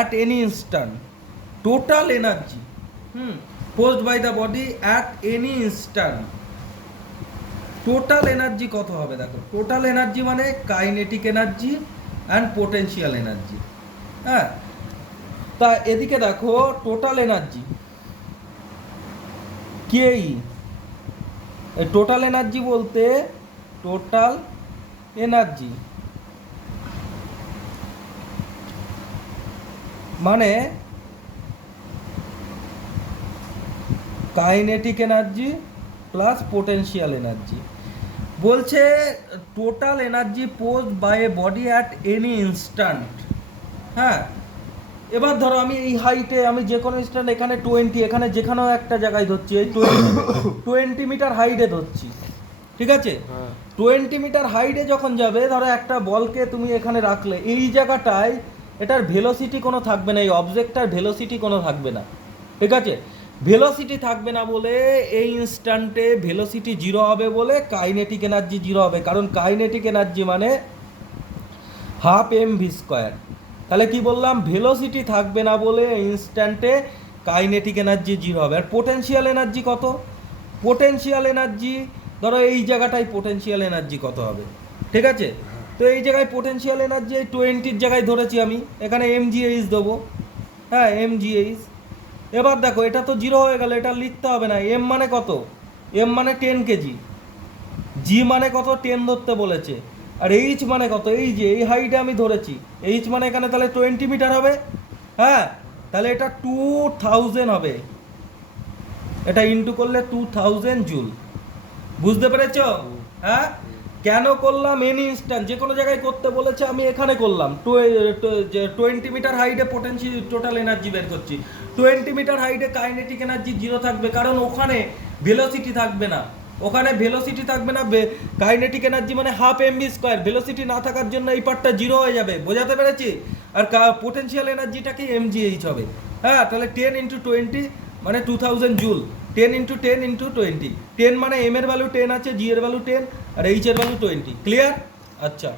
at any instant, total energy posed by the body at any instant, total energy কত হবে? দেখো total energy মানে kinetic energy and potential energy. হ্যাঁ, তা এদিকে দেখো টোটাল এনার্জি কেই, টোটাল এনার্জি বলতে টোটাল এনার্জি মানে kinetic energy plus potential energy. বলছে total energy posed by a body at any instant. হ্যাঁ, এবার ধরো আমি এই হাইটে আমি যে কোনো ইনস্ট্যান্ট এখানে 20, এখানে যেখানেও একটা জায়গায় ধরছি, এই 20 মিটার হাইটে ধরছি, ঠিক আছে? 20 মিটার হাইটে যখন যাবে, ধরো একটা বলকে তুমি এখানে রাখলে, এই জায়গাটায় এটার ভেলোসিটি কোনো থাকবে না, এই অবজেক্টটার ভেলোসিটি কোনো থাকবে না, ঠিক আছে? ভেলোসিটি থাকবে না বলে এই ইনস্ট্যান্টে ভেলোসিটি জিরো হবে বলে কাইনেটিক এনার্জি জিরো হবে, কারণ কাইনেটিক এনার্জি মানে হাফ mv²। তাহলে কি বললাম? ভেলোসিটি থাকবে না বলে ইনস্ট্যান্টে কাইনেটিক এনার্জি জিরো হবে। আর পোটেনশিয়াল এনার্জি কত? পোটেনশিয়াল এনার্জি ধরো এই জায়গাটায় পোটেনশিয়াল এনার্জি কত হবে, ঠিক আছে? তো এই জায়গায় পোটেনশিয়াল এনার্জি এই 20-র জায়গায় ধরেছি আমি, এখানে mgh দেবো। হ্যাঁ, mgh। এবার দেখো এটা তো জিরো হয়ে গেল, এটা লিখতে হবে না। এম মানে কত? এম মানে 10 কেজি, জি মানে কত? 10 ধরতে বলেছে। আর এইচ মানে কত? এই যে এই হাইটে আমি ধরেছি, এইচ মানে এখানে তাহলে 20 মিটার হবে। হ্যাঁ, তাহলে এটা 2000 হবে, এটা ইন্টু করলে 2000 জুল। বুঝতে পেরেছো? হ্যাঁ, কেন করলাম? এনি ইনস্ট্যান্ট যে কোনো জায়গায় করতে বলেছে, আমি এখানে করলাম। 20 মিটার হাইটে পোটেনশিয়াল টোটাল এনার্জি বের করছি। 20 মিটার হাইটে কাইনেটিক এনার্জি জিরো থাকবে, কারণ ওখানে ভেলোসিটি থাকবে না। ওখানে ভেলোসিটি থাকবে না, কাইনেটিক এনার্জি মানে হাফ mv², ভেলোসিটি না থাকার জন্য এই পার্টটা জিরো হয়ে যাবে। বোঝাতে পেরেছি? আর পোটেনশিয়াল এনার্জিটাকে mgh হবে। হ্যাঁ, তাহলে 10 × 20 মানে 2000 জুল। 10 × 10 × 20, 10 মানে এম এর ভ্যালু 10 আছে, জি এর ভ্যালু 10 আর এইচ এর ভ্যালু 20। ক্লিয়ার? আচ্ছা।